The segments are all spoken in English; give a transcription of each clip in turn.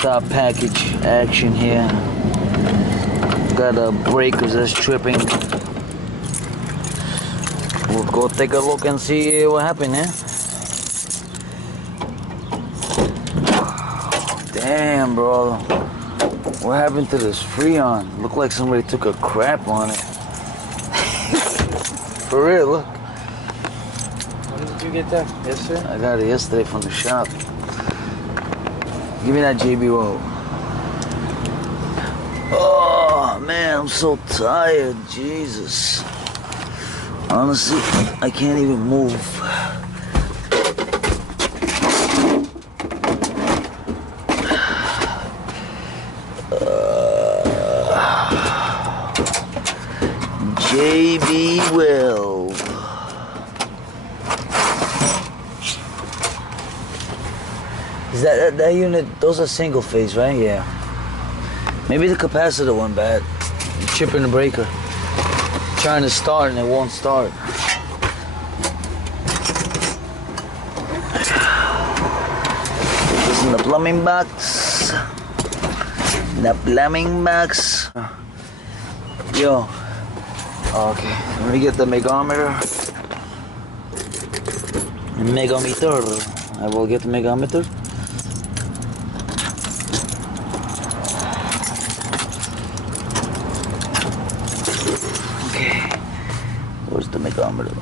stop package action here. Got a breakers that's tripping. We'll go take a look and see what happened here. Damn, bro. What happened to this Freon? Looked like somebody took a crap on it. For real, look. When did you get that? Yesterday? I got it yesterday from the shop. Give me that JB roll. Oh, man, I'm so tired. Jesus. Honestly, I can't even move. JB Will. Is that unit? Those are single phase, right? Yeah. Maybe the capacitor went bad. Chipping the breaker. Trying to start and it won't start. This is in the plumbing box. The plumbing box. Yo. Okay, let me get the megometer. Megometer. I will get the megometer. Okay, where's the megometer?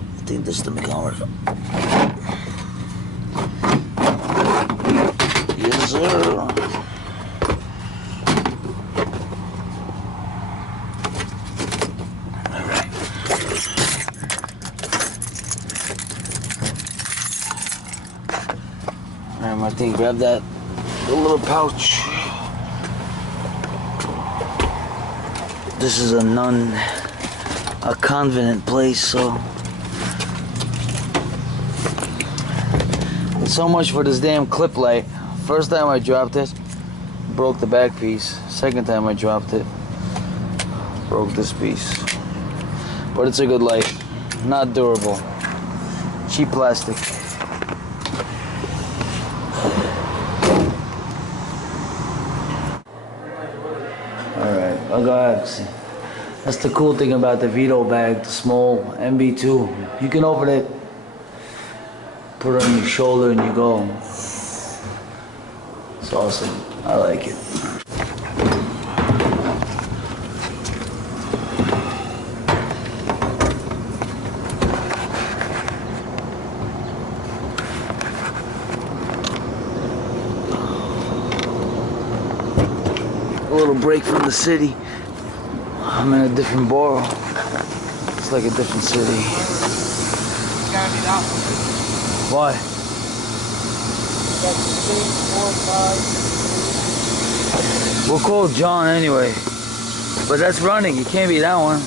I think this is the megometer. Yes, sir. Alright, Martin, grab that little pouch. This is a convent place, so so much for this damn clip light. First time I dropped it, broke the back piece. Second time I dropped it, broke this piece. But it's a good light, not durable, cheap plastic. Alright, I'll go ahead. See. That's the cool thing about the Vito bag, the small MB2. You can open it, put it on your shoulder, and you go. It's awesome. I like it. A little break from the city. I'm in a different borough. It's like a different city. You gotta be that one. Why? That's 6, 4, 5. We'll call John anyway. But that's running. You can't be that one.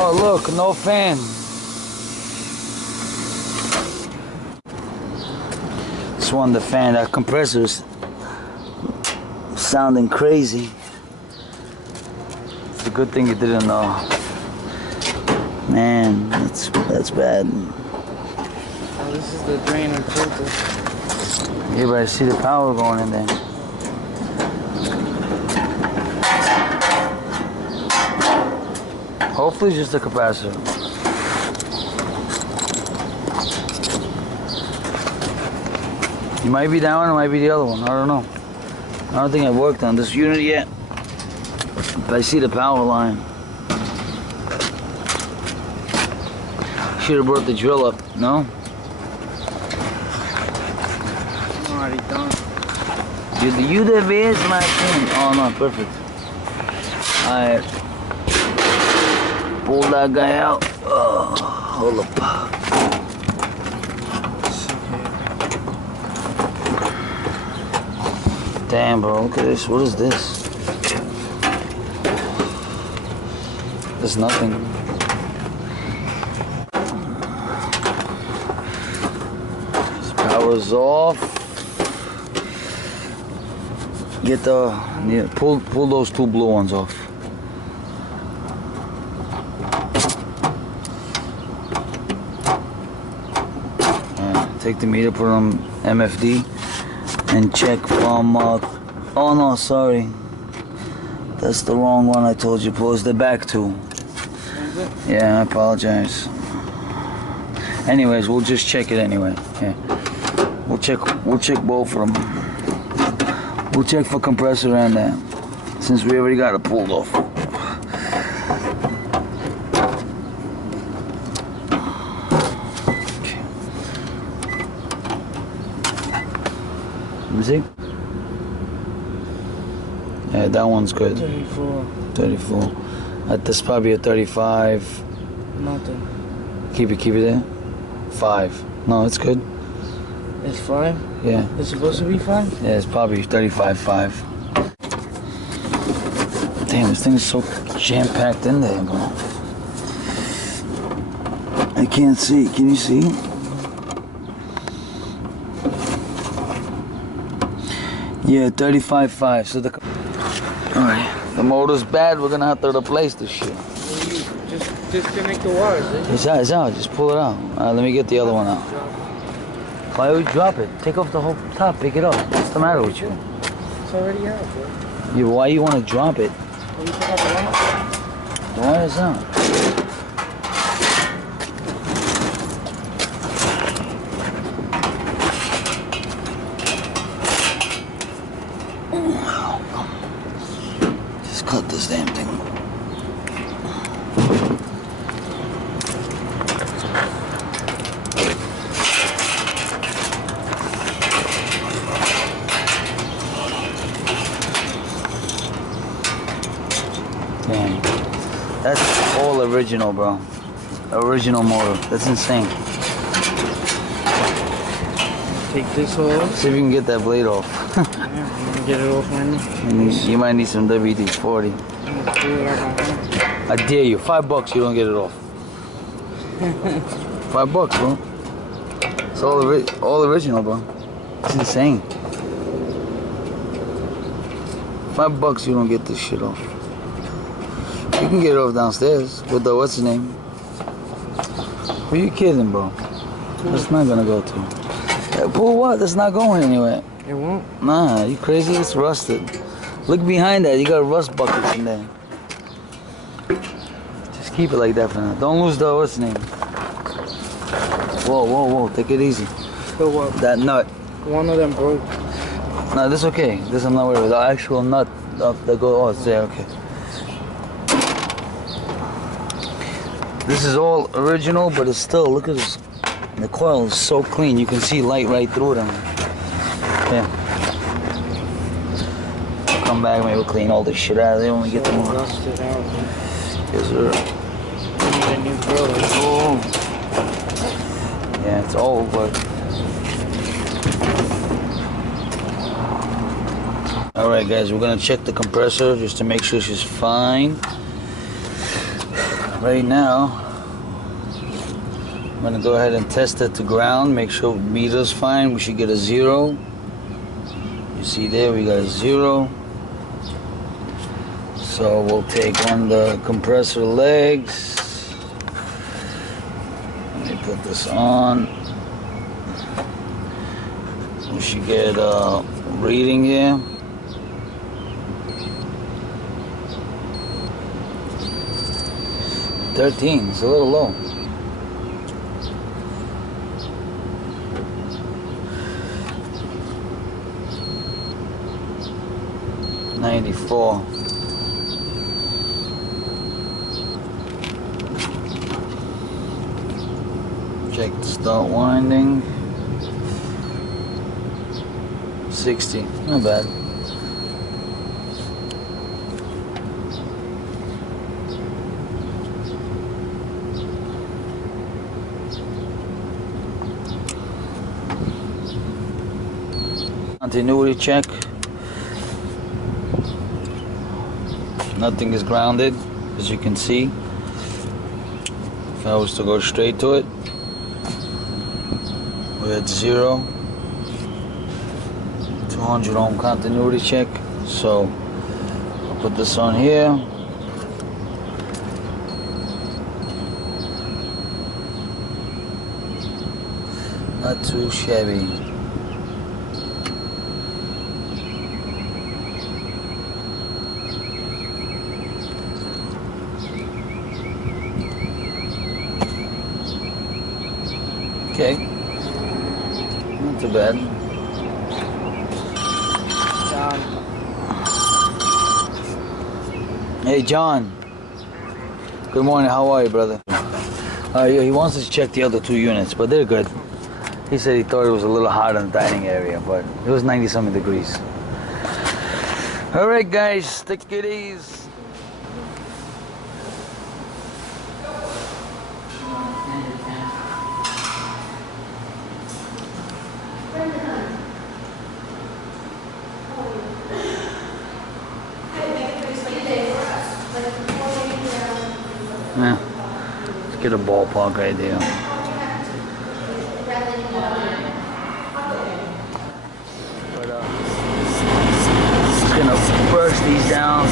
Oh, look, no fan. This one, the fan, that compressor's sounding crazy. It's a good thing you didn't know. Man, that's bad. Oh, this is the drain and filter. Yeah, but I see the power going in there. Hopefully it's just a capacitor. It might be that one, it might be the other one. I don't know. I don't think I've worked on this unit yet. But I see the power line. Should have brought the drill up, no? I'm already done. You the best, my friend. Oh no, perfect. Alright. Pull that guy out. Oh, hold up. Damn, bro, look at this. What is this? There's nothing. This power's off. Get the, yeah, pull those two blue ones off. take the meter, put it on MFD, and check from. Oh no, sorry. That's the wrong one. I told you. Close the back two. Yeah, I apologize. Anyways, we'll just check it anyway. Yeah, we'll check both of them. We'll check for compressor and that, since we already got it pulled off. Okay. Let me see. Yeah, that one's good. 34. 34. That's probably a 35. Nothing. Keep it there. 5. No, it's good. It's 5? Yeah. It's supposed to be 5? Yeah, it's probably 35.5. Damn, this thing is so jam-packed in there, bro. I can't see. Can you see? Yeah, 35.5. So the... Alright. The motor's bad. We're gonna have to replace this shit. Just disconnect the wires, eh? It's out. Just pull it out. Alright, let me get the other one out. Why would you drop it? Take off the whole top. Pick it up. What's the matter with you? It's already out, bro. Yeah, why you want to drop it? Can you pick up the wire? The wire's out. Just cut this damn thing. Damn. That's all original, bro. Original motor. That's insane. Take this off. See if you can get that blade off. Yeah, I'm gonna get it off, man. And you might need some WD-40. I dare you. $5 you don't get it off. $5, bro. It's all original, bro. It's insane. $5 you don't get this shit off. You can get it off downstairs with the what's the name? Who you kidding, bro? That's not gonna go to. Pull what? That's not going anywhere. It won't? Nah, you crazy? It's rusted. Look behind that. You got rust buckets in there. Just keep it like that for now. Don't lose the what's the name? Whoa. Take it easy. So what? That nut. One of them broke. No, this okay. This I'm not worried about. The actual nut that goes. Oh, it's there. Okay. This is all original, but it's still, look at this. The coil is so clean. You can see light right through them. Yeah. Come back, maybe we'll clean all this shit out of there when we get the motor. Rusted out, man. Yes, sir. You need a new grill. Oh. Yeah, it's old, but. Alright, guys, we're gonna check the compressor just to make sure she's fine. Right now, I'm gonna go ahead and test it to ground, make sure meter's fine. We should get a 0. You see there, we got a 0. So we'll take one of the compressor legs. Let me put this on. We should get a reading here. It's a little low. $94. Check the start winding. 60. Not bad. Continuity check. Nothing is grounded, as you can see. If I was to go straight to it, we're at 0. 200 ohm continuity check. So I'll put this on here. Not too shabby. Okay. Not too bad. John. Hey, John. Good morning. How are you, brother? Yeah, he wants us to check the other 2 units, but they're good. He said he thought it was a little hot in the dining area, but it was 90-something degrees. All right, guys, take it easy. Yeah, let's get a ballpark idea. Just gonna brush these down.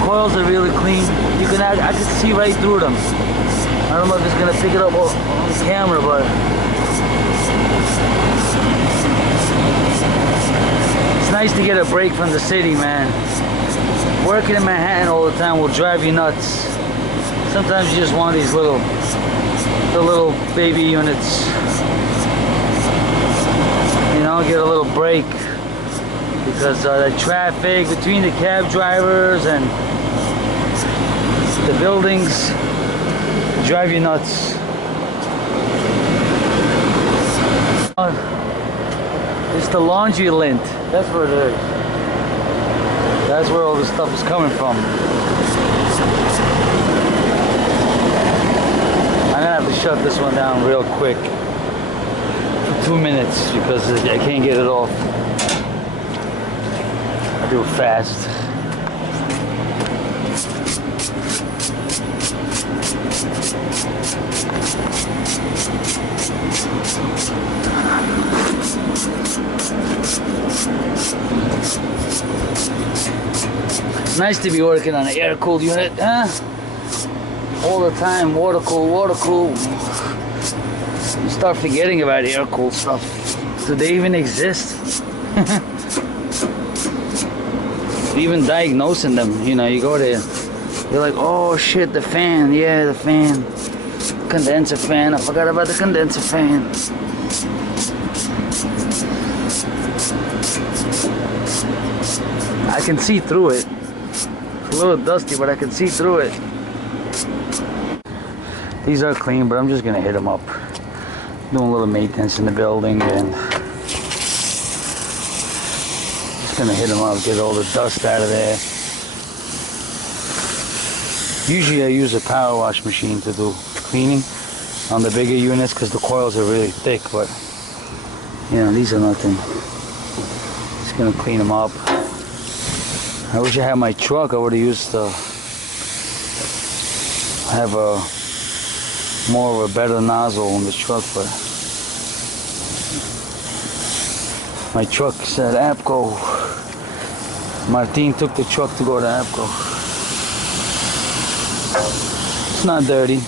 Coils are really clean. You can I can see right through them. I don't know if it's gonna pick it up on the camera, but it's nice to get a break from the city, man. Working in Manhattan all the time will drive you nuts. Sometimes you just want these the little baby units. You know, get a little break. Because the traffic between the cab drivers and the buildings drive you nuts. It's the laundry lint. That's where it is. That's where all this stuff is coming from. I'm gonna have to shut this one down real quick for 2 minutes because I can't get it off. I do it fast. It's nice to be working on an air-cooled unit, huh? All the time, water cool. You start forgetting about air-cooled stuff. Do they even exist? Even diagnosing them, you know, you go there, you're like, oh shit, the fan, yeah, the fan. Condenser fan, I forgot about the condenser fan. I can see through it. It's a little dusty, but I can see through it. These are clean, but I'm just gonna hit them up. Doing a little maintenance in the building and just gonna hit them up, get all the dust out of there. Usually I use a power wash machine to do cleaning on the bigger units because the coils are really thick, but you know, these are nothing. Just gonna clean them up. I wish I had my truck. I would have used to have a more of a better nozzle on the truck, but my truck's at APCO. Martin took the truck to go to APCO. It's not dirty.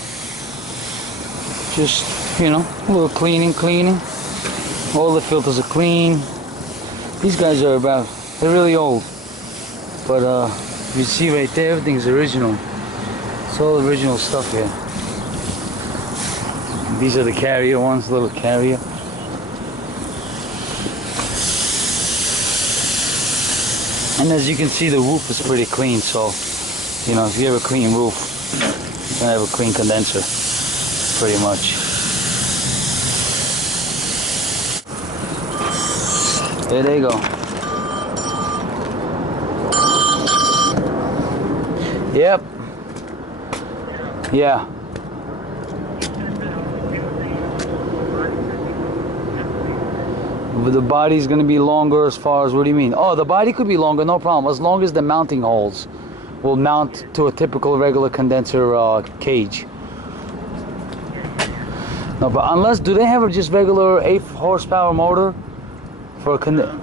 Just, you know, a little cleaning. All the filters are clean. These guys are they're really old. But you see right there, everything's original. It's all original stuff here. These are the carrier ones, little carrier. And as you can see, the roof is pretty clean, so, you know, if you have a clean roof, you're gonna have a clean condenser, pretty much. There you go. Yep. Yeah. The body's going to be longer as far as, what do you mean? Oh, the body could be longer, no problem, as long as the mounting holes will mount to a typical regular condenser cage. No, but unless, do they have a just regular 8 horsepower motor for a condenser?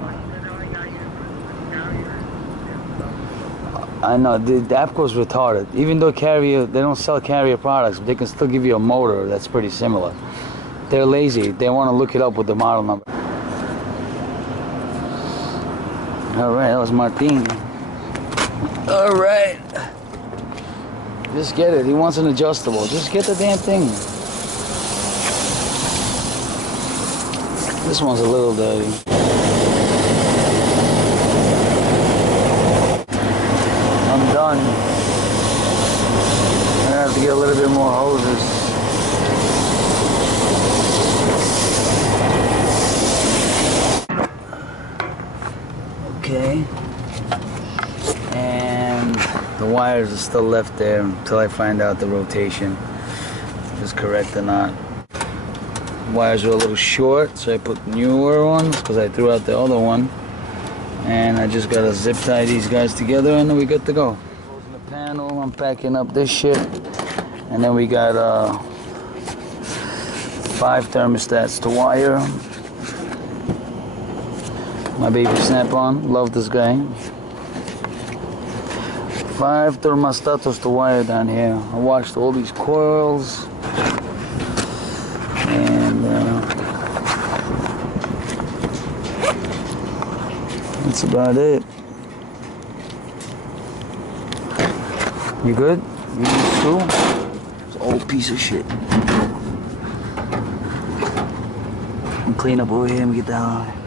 I know, the APCO's retarded. Even though carrier, they don't sell carrier products, but they can still give you a motor that's pretty similar. They're lazy. They want to look it up with the model number. All right, that was Martin. All right. Just get it. He wants an adjustable. Just get the damn thing. This one's a little dirty. I'm done. I have to get a little bit more hoses. Okay. And the wires are still left there until I find out the rotation is correct or not. Wires are a little short, so I put newer ones because I threw out the other one. And I just gotta zip tie these guys together and then we good to go. Closing the panel, I'm packing up this shit. And then we got 5 thermostats to wire. My baby Snap-on, love this guy. 5 thermostatos to wire down here. I watched all these coils. And that's about it. You good? You need a screw? It's an old piece of shit. And clean up over here and get down.